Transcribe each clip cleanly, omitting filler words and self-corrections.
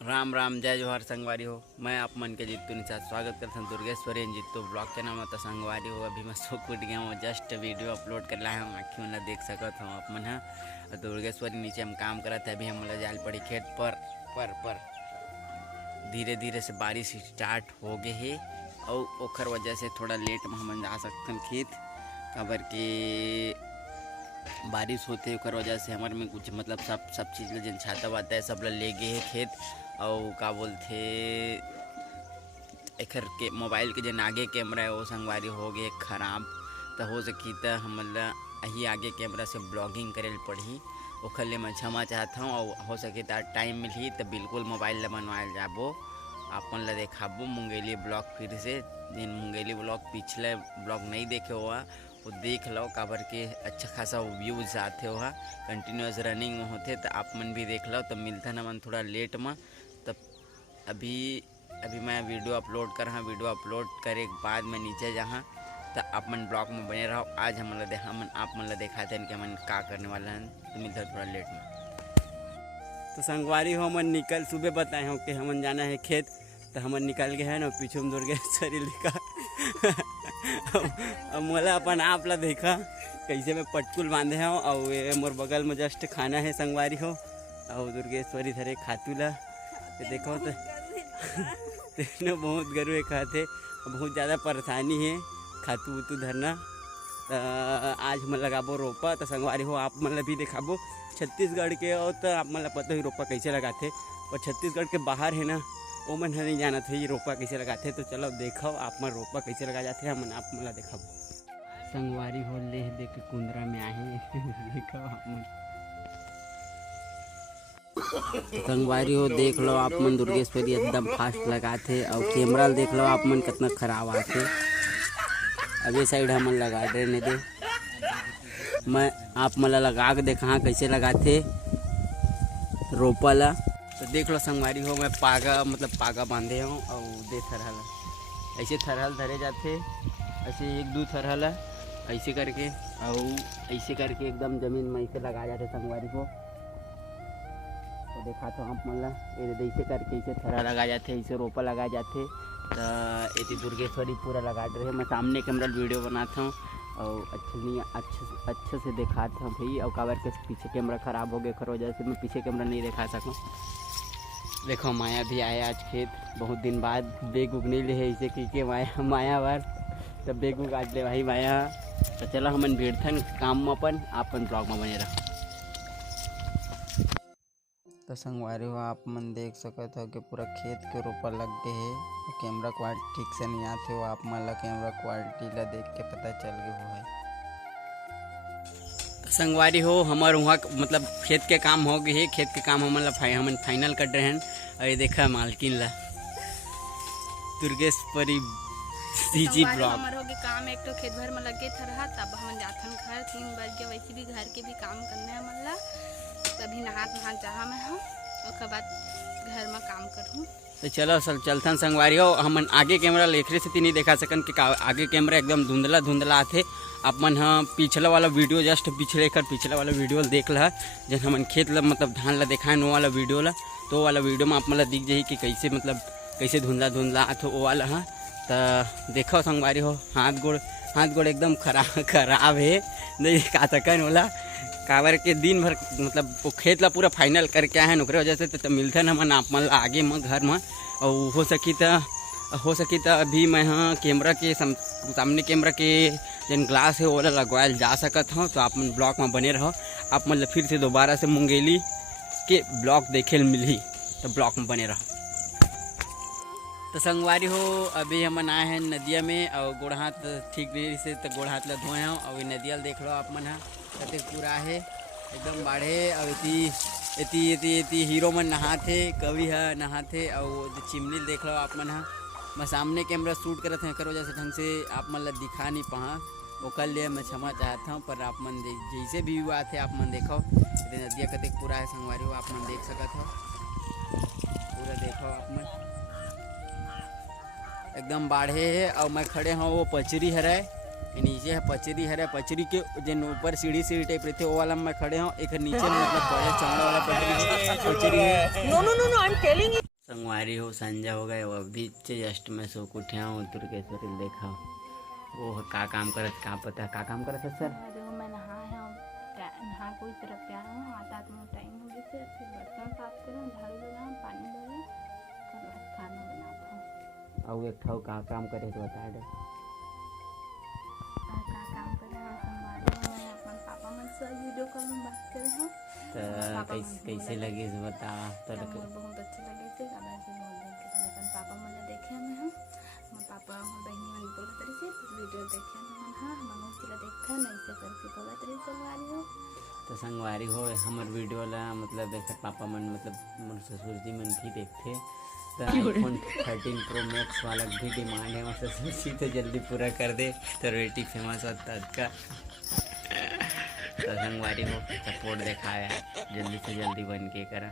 राम राम जय जोहार संगवारी हो। मैं आप मन के जीतू निशा स्वागत करता हूँ दुर्गेश्वरी जीतू ब्लॉग के नाम तो संगवारी हो। अभी मैं सो उठ गया हूँ, जस्ट वीडियो अपलोड कर लाया हूँ, आँखी में देख सकत हूँ आप मन है। दुर्गेश्वरी नीचे हम काम करते अभी हम जाल पड़ी खेत पर धीरे धीरे से बारिश स्टार्ट हो गए है और ओखर वजह से थोड़ा लेट में हम जा सकते खेत काबर के बारिश होते ओकर वजह से हमारे में कुछ मतलब सब चीज़ जिन छाता वाता है सब ले गए है खेत। और का बोलते एकर के मोबाइल के जन आगे कैमरा है वो संगवारी हो गए खराब, तो हो सकी तो हम यही आगे कैमरा से ब्लॉगिंग करे पड़ी ओखर ले मैं क्षमा चाहता हूँ। और हो सके तो टाइम मिली तो बिल्कुल मोबाइल ला बनवाए जाबो अपन ला देखाबो मुंगेली ब्लॉग फिर से। जिन मुंगेली ब्लॉग पिछले ब्लॉग नहीं देखे हुआ वो देख लो काबर के अच्छा खासा व्यूज आते हुआ कंटिन्यूस रनिंग में होते तो आप मन भी देख लो। तो मिलता ना मन थोड़ा लेट में तब अभी मैं वीडियो अपलोड कर हाँ, वीडियो अपलोड करे के बाद मैं नीचे जहाँ तो आप मन ब्लॉग में बने रहो। आज हम आप मन दिखाते हैं कि हम का करने वाला हैं, तो मिलता है थोड़ा लेट में। तो संगवारी हो मन निकल सुबह बताए हो कि हमन जाना है खेत, तो हमन निकल गए हैं ना पीछे में दुर्गेश्वरी लिखा अब मोला अपन आप ला देखा कैसे मैं पटकुल बांधे हूँ और ये मोर बगल में जस्ट खाना है संगवारी हो और दुर्गेश्वरी धरे खातू ला देखो तो तेनो बहुत गरुए खाते, बहुत ज़्यादा परेशानी है खातू उतू धरना। आज मैं लगाबो रोपा तो संगवारी हो आप मतलब भी दिखाबो छत्तीसगढ़ के और तो आप मतलब पता ही रोपा कैसे लगाते, और छत्तीसगढ़ के बाहर है ना वो मन नहीं जाना थे ये रोपा कैसे लगाते। तो चलो देखो आप मन रोपा कैसे लगा जाते हैं, मन आप मला दिखाबो। संगवारी हो ले देख के कुंदरा में आए देखो आप मन संगवारी हो देख लो आप मन दुर्गेश्वरी एकदम फास्ट लगाते और कैमरा देख लो आप मन कितना खराब आते। अभी साइड हमन लगा रहे नहीं दे मैं आप मला लगा के देखा कैसे लगाते रोपा ला। तो देख लो संगवारी हो मैं पागा बांधे हूँ और दे थरहल ऐसे थरहल धरे जाते ऐसे एक दो थरहल ऐसे करके और ऐसे करके एकदम जमीन में ऐसे लगा जाते संगवारी को। तो देखा तो हम मतलब ऐसे करके ऐसे थरा लगा जाते ऐसे रोपा लगा जाते। तो ये दुर्गेश्वरी पूरा लगा रहे मैं सामने कैमरा वीडियो बनाता हूँ और अच्छे से दिखाता हूँ भाई। और काबर के पीछे कैमरा ख़राब हो गया खर वजह से मैं पीछे कैमरा नहीं दिखा सकूँ। देखो माया भी आया आज खेत बहुत दिन बाद, बेग उगने ले है इसे की के माया बार तब बेग उग आज ले भाई माया। तो चलो हमन भीड़थन काम में अपन ब्लॉग में बने रहो। तो संगवारी हो आप मन देख सकते हो कि पूरा खेत के रोपा लग गए है, कैमरा क्वालिटी ठीक से नहीं आते हो आप मन ला कैमरा क्वालिटी ला देख के पता चल गए हो है। तो संगवारी हो हमारे वहाँ मतलब खेत के काम हो गए है, खेत के काम हमन फाइनल कर रहे हैं। और ये देखा मालकिन ला दुर्गेश्वरी सीजी ब्लॉग हमारे हो गए काम एक तो खेत भर में लगे था तब हम जाथन घर 3 बजे वैसे भी घर के भी काम करने हमन ला तभी नहा जहाँ मैं हूँ उसके बाद घर में काम करूँ। तो चलो चलथन संगवारी हो हमन आगे कैमरा लेखरे से नहीं देखा सकन कि आगे कैमरा एकदम धुंधला आते। आप मन हाँ पिछला वाला वीडियो जस्ट पिछला वाला वीडियो देख ला जन हमन खेत ला मतलब धान ला दिखाए वो वाला वीडियो ला, तो वाला वीडियो में आप मतलब दिख जाही कि कैसे धुंधला आते वो वाला। हाँ तो देखो संगवारी हो हाथ गोड़ एकदम खराब है नहीं का सकन होला काबर के दिन भर मतलब वो खेत ला पूरा फाइनल करके आए ओकरे वजह से। तो मिलते न मन आप मन आगे में घर में और हो सकी तो अभी मैं हाँ कैमरा के सामने कैमरा के जन ग्लास है वो लगवाए जा सकत हूँ। तो आप मन ब्लॉग में बने रहो, आप मतलब फिर से दोबारा से मुंगेली के ब्लॉग देखे मिली तो ब्लॉग में बने रहो। तो संगवारी हो अभी हम आए हैं नदिया में और गोड़ हाथ ठीक नहीं से तो गोड़ हाथ ला धोए हैं और नदिया देख लो आप मन कते पूरा है एकदम बाढ़े और इति हीरो मन नहाते कवि है नहाते और चिमनी देख लो आप मन मैं सामने कैमरा शूट करते हैं कर वजह से ढंग से आप मन ला दिखा नहीं पा ओकर लिए मैं क्षमा चाहता हूँ। पर आप मन जैसे भी हुआ थे आप मन देखो नदिया कते पूरा है संगवारी हो आप मन देख सकते हो पूरा देखो आप मन एकदम बाढ़े है। और मैं खड़े हूँ वो पचरी हरे नीचे है पचरी के जन ऊपर सीढ़ी टाइप रहते वो वाला मैं खड़े हूँ एक नीचे मतलब बड़े चौड़ा वाला पचरी है। संगवारी हो संजय हो गए, वो अभी जस्ट मैं सो के उठिया हूँ। दुर्गेश्वरी देखा वो का काम करत, का पता का काम करत है सर। देखो मैं नहा कोई तरफ पे आया हूँ, आता में टाइम हो गया, फिर बर्तन साफ करूँ, झाड़ू लगाऊँ, पानी भरूँ, फिर खाना बनाता हूँ। और एक ठाव का काम करे तो बता दे। और का काम करे हम संगवारी हो, मैं अपन पापा मन से वीडियो कॉल में बात करे हूँ। तो कैसे लगी बता। तो बहुत अच्छे लगे थे, काबर से बहुत दिन के पहले अपन पापा मन देखे मैं हम पापा हम बहनी मन बोला तरी से वीडियो देखे मन हाँ हम चिला देखा नहीं से करके बोला तरी संगवारी हो। तो संगवारी हो हमर वीडियो ला मतलब देखा पापा मन मतलब मोर ससुर जी मन भी देखते। तो आईफोन 13 प्रो मैक्स वाला भी डिमांड है मोर ससुर जी, तो जल्दी पूरा कर दे तो रेटी फेमस होता का। तो संगवारी हो सपोर्ट दिखाया जल्दी से जल्दी बन के करा।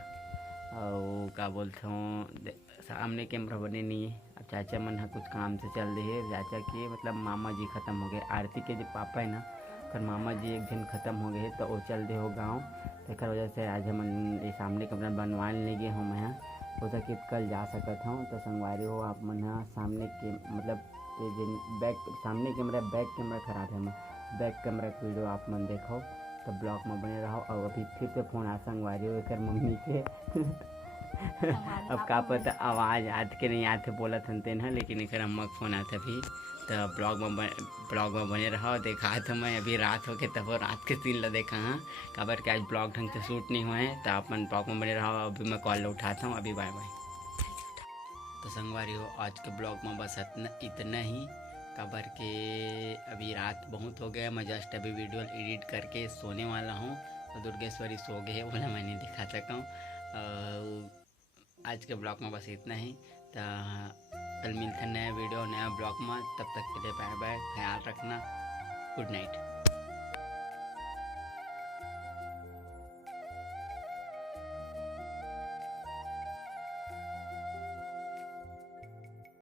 और का बोलते हूँ सामने कैमरा बने नहीं है। अब चाचा मन है कुछ काम से चल रही है, चाचा के मतलब मामा जी ख़त्म हो गए। आरती के जो पापा है ना फिर मामा जी एक दिन ख़त्म हो गए, तो वो चल रहे हो गाँव। तो वजह से आज हम ये सामने कैमरा बनवा ले गए हूँ मैं, हो सके कल जा सकता हूँ। तो संगवारी हो आप मन सामने के मतलब बैक सामने कैमरा बैक कैमरा खराब है, बैक कैमरा की वीडियो आप मन देखो तो ब्लॉग में बने रहो। और अभी फिर से फोन आ संगवारी हो एक मम्मी के अब का पता आवाज़ आत के नहीं आते बोला थनते ना, लेकिन एक अम्मा का फोन आता भी। तो ब्लॉग में बने रहो। देखा था मैं अभी रात हो के तब रात के 3 ला देखा हाँ काबर के आज ब्लॉग ढंग से शूट नहीं हुए हैं। तो अपन ब्लॉग में बने रहो। अभी मैं कॉल उठाता हूँ, अभी बाय बाय। तो संगवारी हो आज के ब्लॉग में बस इतना ही काबर के अभी रात बहुत हो गया। मैं जस्ट अभी वीडियो एडिट करके सोने वाला हूँ। तो दुर्गेश्वरी सो गए है बोला मैं नहीं दिखा सका हूँ। आज के ब्लॉग में बस इतना ही। तो कल मिलते हैं नया वीडियो नया ब्लॉग में, तब तक के लिए बाय बाय, ख्याल रखना, गुड नाइट।